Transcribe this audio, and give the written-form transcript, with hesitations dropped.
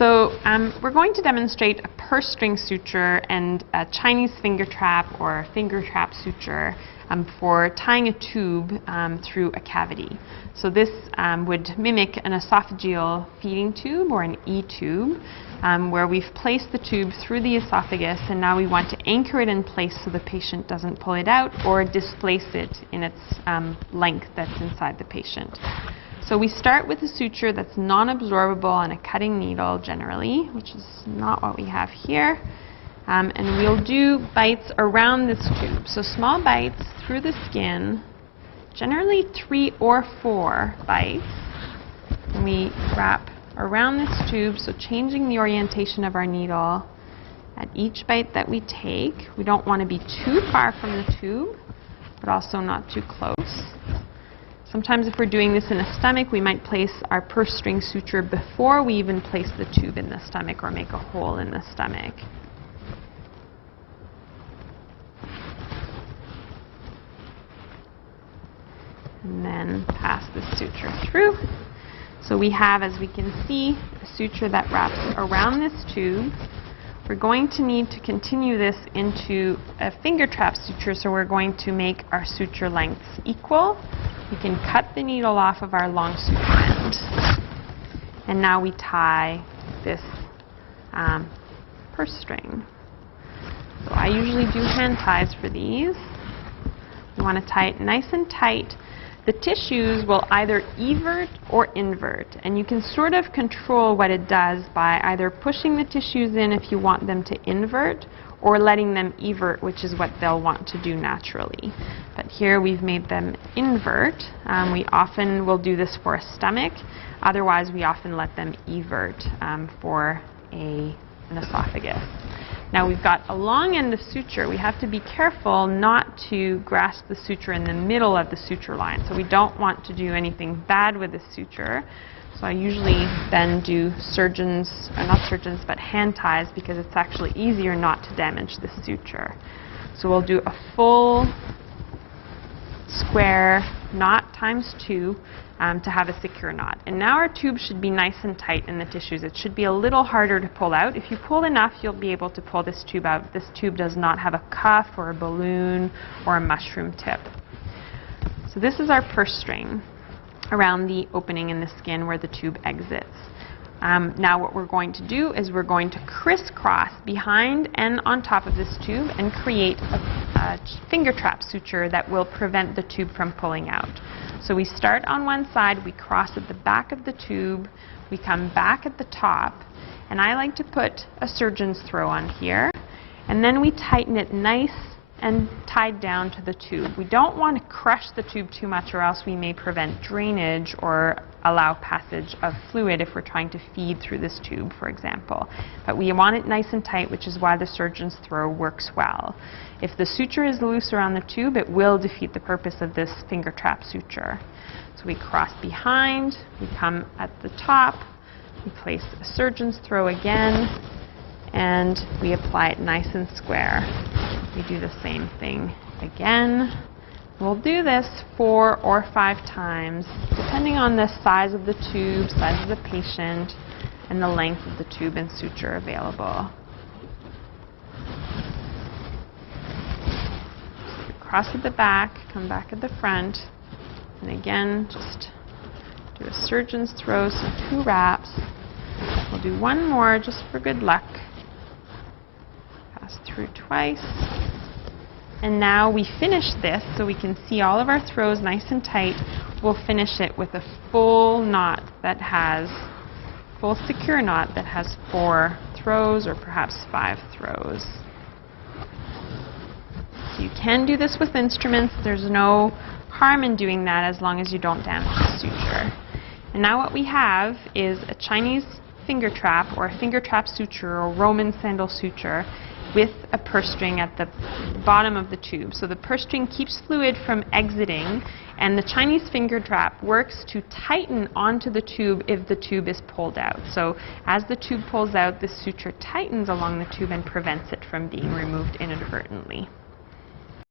So we're going to demonstrate a purse string suture and a Chinese finger trap or finger trap suture for tying a tube through a cavity. So this would mimic an esophageal feeding tube or an E-tube where we've placed the tube through the esophagus, and now we want to anchor it in place so the patient doesn't pull it out or displace it in its length that's inside the patient. So we start with a suture that's non-absorbable on a cutting needle generally, which is not what we have here. And we'll do bites around this tube. So small bites through the skin, generally 3 or 4 bites. And we wrap around this tube, so changing the orientation of our needle at each bite that we take. We don't want to be too far from the tube, but also not too close. Sometimes if we're doing this in the stomach, we might place our purse string suture before we even place the tube in the stomach or make a hole in the stomach. And then pass the suture through. So we have, as we can see, a suture that wraps around this tube. We're going to need to continue this into a finger trap suture, so we're going to make our suture lengths equal. We can cut the needle off of our long suture end. And now we tie this purse string. So I usually do hand ties for these. We want to tie it nice and tight. The tissues will either evert or invert, and you can sort of control what it does by either pushing the tissues in if you want them to invert, or letting them evert, which is what they'll want to do naturally. But here we've made them invert. We often will do this for a stomach. Otherwise, we often let them evert for an esophagus. Now we've got a long end of suture. We have to be careful not to grasp the suture in the middle of the suture line. So we don't want to do anything bad with the suture. So I usually then do not hand ties, because it's actually easier not to damage the suture. So we'll do a full square knot times 2 to have a secure knot. And now our tube should be nice and tight in the tissues. It should be a little harder to pull out. If you pull enough, you'll be able to pull this tube out. This tube does not have a cuff or a balloon or a mushroom tip. So this is our purse string around the opening in the skin where the tube exits. Now what we're going to do is we're going to crisscross behind and on top of this tube and create a finger trap suture that will prevent the tube from pulling out. So we start on one side, we cross at the back of the tube, we come back at the top, and I like to put a surgeon's throw on here, and then we tighten it nice and tied down to the tube. We don't want to crush the tube too much, or else we may prevent drainage or allow passage of fluid if we're trying to feed through this tube, for example. But we want it nice and tight, which is why the surgeon's throw works well. If the suture is loose around the tube, it will defeat the purpose of this finger trap suture. So we cross behind, we come at the top, we place a surgeon's throw again, and we apply it nice and square. We do the same thing again. We'll do this 4 or 5 times, depending on the size of the tube, size of the patient, and the length of the tube and suture available. So cross at the back, come back at the front, and again, just do a surgeon's throw, so 2 wraps. We'll do 1 more just for good luck. Pass through twice. And now we finish this, so we can see all of our throws nice and tight. We'll finish it with a full knot that has, full secure knot that has 4 throws or perhaps 5 throws. So you can do this with instruments. There's no harm in doing that as long as you don't damage the suture. And now what we have is a Chinese finger trap or a finger trap suture or Roman sandal suture with a purse string at the bottom of the tube. So the purse string keeps fluid from exiting, and the Chinese finger trap works to tighten onto the tube if the tube is pulled out. So as the tube pulls out, the suture tightens along the tube and prevents it from being removed inadvertently.